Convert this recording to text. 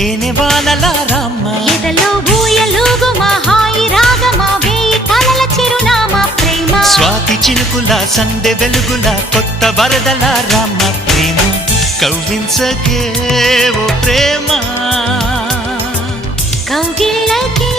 తేనె వానలా రామ్మ ఎదలో ఊయలుగు మా హాయి రాగమా వేయి కలల చిరునామా ప్రేమ స్వాతి చినుకుల సందె వెలుగుల కొత్త వరదల రామ్మ ప్రేమ కవ్వించకే ఓ ప్రేమ కౌగిళ్ళకే